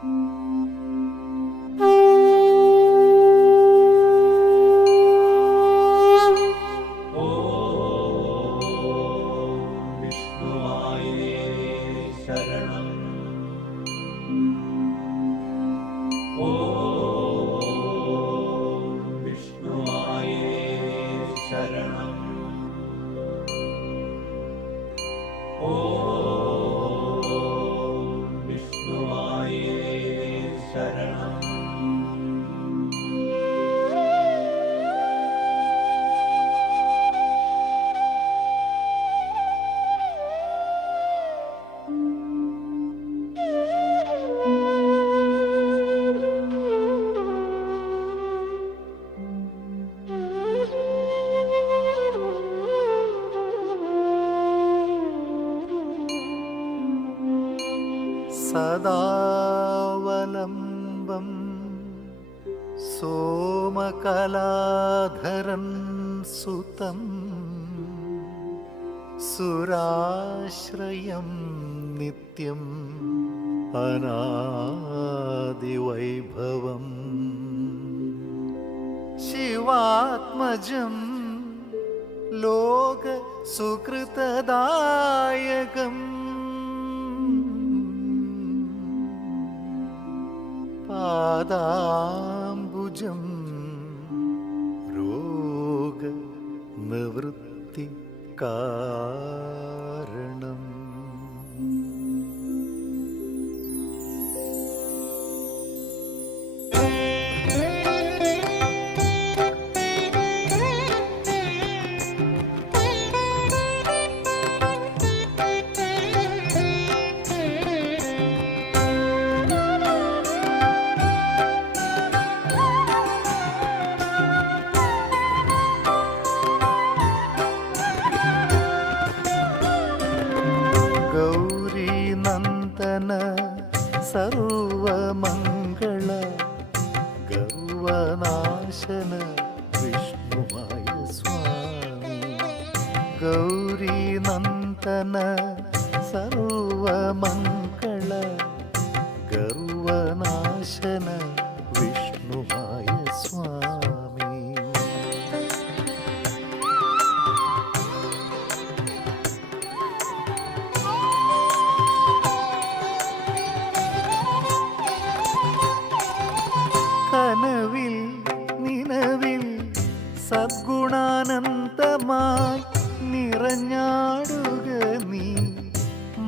Música സദാവലംബം സോമകലാധരം സുതം സുരാശ്രയം നിത്യം അനാദിവൈഭവം ശിവാത്മജം ലോക സുകൃതദായകം പാദാംബുജം രോഗ നിവൃത്തി കാരണം സർവമംഗള ഗൗവനാശന വിഷ്ണുമായ സ്വാമി. ഗൗരി നന്ദന സർവമംഗള ഗൗവനാശന വിഷ്ണുമായ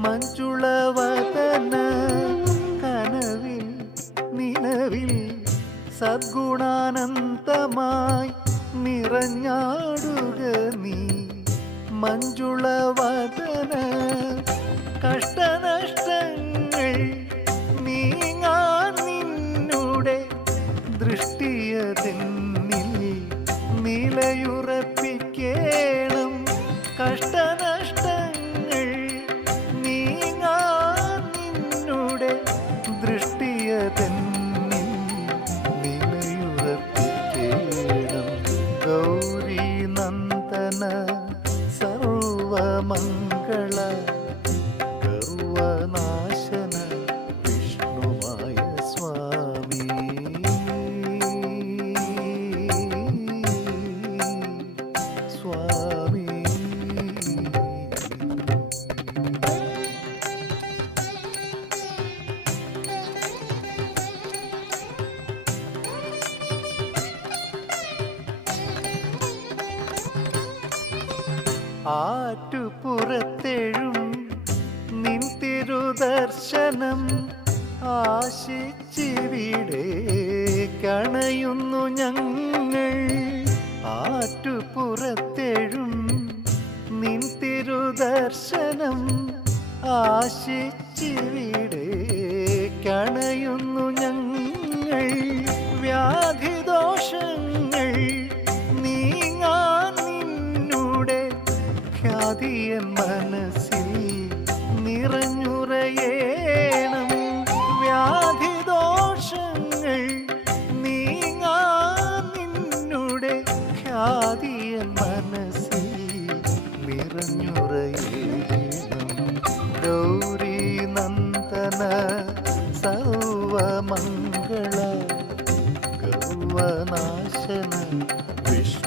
മഞ്ജുളവതന കനവിൽ നിലവിൽ സദ്ഗുണാനന്തമായി നിറഞ്ഞാടുക നീ. മഞ്ജുളവതന കഷ്ടനഷ്ടങ്ങൾ നന്ദന ആറ്റുപുറത്തെഴും നിൻ തിരുദർശനം ആശിച്ചിവിടെ കണയുന്നു ഞങ്ങൾ. ആറ്റുപുറത്തെഴും നിൻ തിരുദർശനം ആശിച്ചിവിടെ കണയുന്നു ഖ്യാതിയൻ മനസ്സിൽ നിറഞ്ഞുറയേണം. വ്യാധിദോഷങ്ങൾ നീങ്ങാ നിന്നുടെ. ഖ്യാതിയൻ മനസ്സിൽ നിറഞ്ഞുറയേണം. ഗൗരി നന്ദന സർവ സർവമംഗള ഗർവനാശന വിഷ്ണുവായ